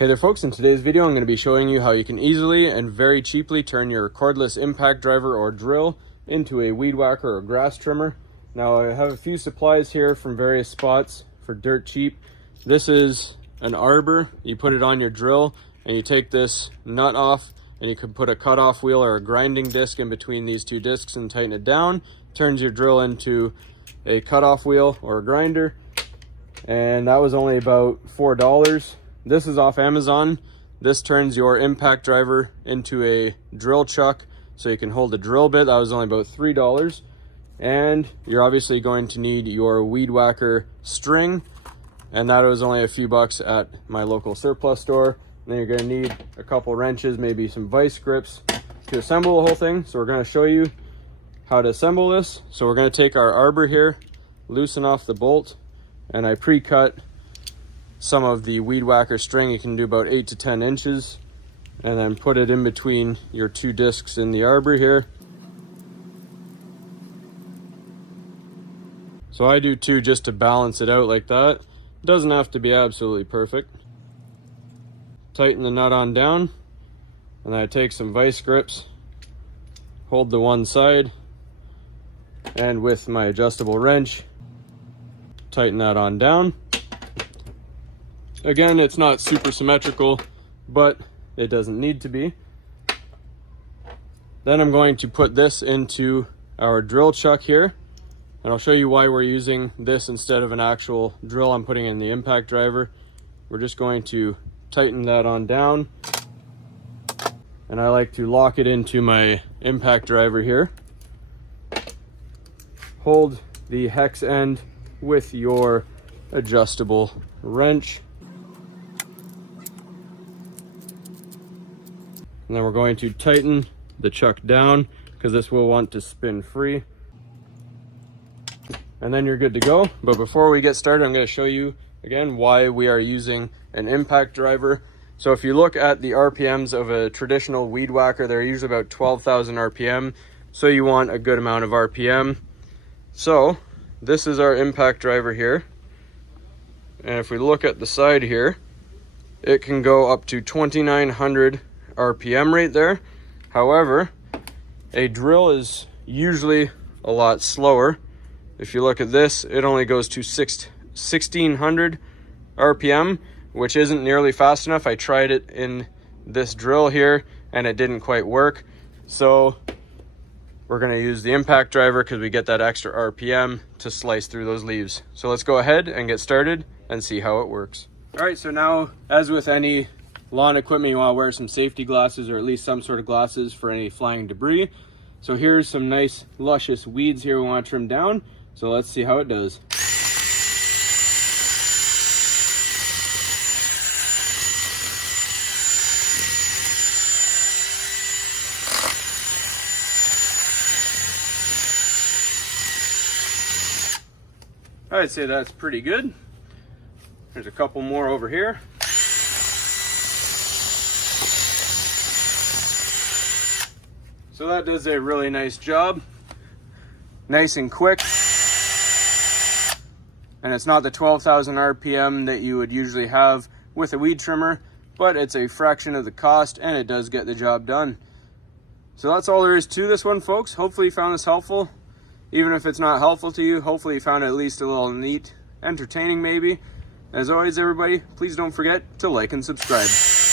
Hey there folks, in today's video I'm going to be showing you how you can easily and very cheaply turn your cordless impact driver or drill into a weed whacker or grass trimmer. Now I have a few supplies here from various spots for dirt cheap. This is an arbor. You put it on your drill and you take this nut off and you can put a cutoff wheel or a grinding disc in between these two discs and tighten it down. Turns your drill into a cutoff wheel or a grinder, and that was only about $4. This is off Amazon. This turns your impact driver into a drill chuck so you can hold a drill bit. That was only about $3. And you're obviously going to need your weed whacker string, and that was only a few bucks at my local surplus store. And then you're going to need a couple wrenches, maybe some vice grips to assemble the whole thing. So we're going to show you how to assemble this. So we're going to take our arbor here, loosen off the bolt, and I pre-cut some of the weed whacker string. You can do about 8 to 10 inches, and then put it in between your two discs in the arbor here. So I do two just to balance it out like that. It doesn't have to be absolutely perfect. Tighten the nut on down, and then I take some vice grips, hold the one side, and with my adjustable wrench tighten that on down. Again, it's not super symmetrical, but it doesn't need to be. Then I'm going to put this into our drill chuck here, and I'll show you why we're using this instead of an actual drill I'm putting in the impact driver. We're just going to tighten that on down, and I like to lock it into my impact driver here. Hold the hex end with your adjustable wrench. And then we're going to tighten the chuck down because this will want to spin free. And then you're good to go. But before we get started, I'm going to show you again why we are using an impact driver. So if you look at the RPMs of a traditional weed whacker, they're usually about 12,000 RPM. So you want a good amount of RPM. So this is our impact driver here. And if we look at the side here, it can go up to 2,900 RPM right there. However, a drill is usually a lot slower. If you look at this, it only goes to 1,600 RPM, which isn't nearly fast enough. I tried it in this drill here and it didn't quite work. So we're going to use the impact driver because we get that extra RPM to slice through those leaves. So let's go ahead and get started and see how it works. All right, so now, as with any lawn equipment, you want to wear some safety glasses, or at least some sort of glasses for any flying debris. So here's some nice luscious weeds here we want to trim down. So let's see how it does. I'd say that's pretty good. There's a couple more over here. So that does a really nice job. Nice and quick. And it's not the 12,000 RPM that you would usually have with a weed trimmer, but it's a fraction of the cost and it does get the job done. So that's all there is to this one, folks. Hopefully you found this helpful. Even if it's not helpful to you, hopefully you found it at least a little neat, entertaining maybe. As always, everybody, please don't forget to like and subscribe.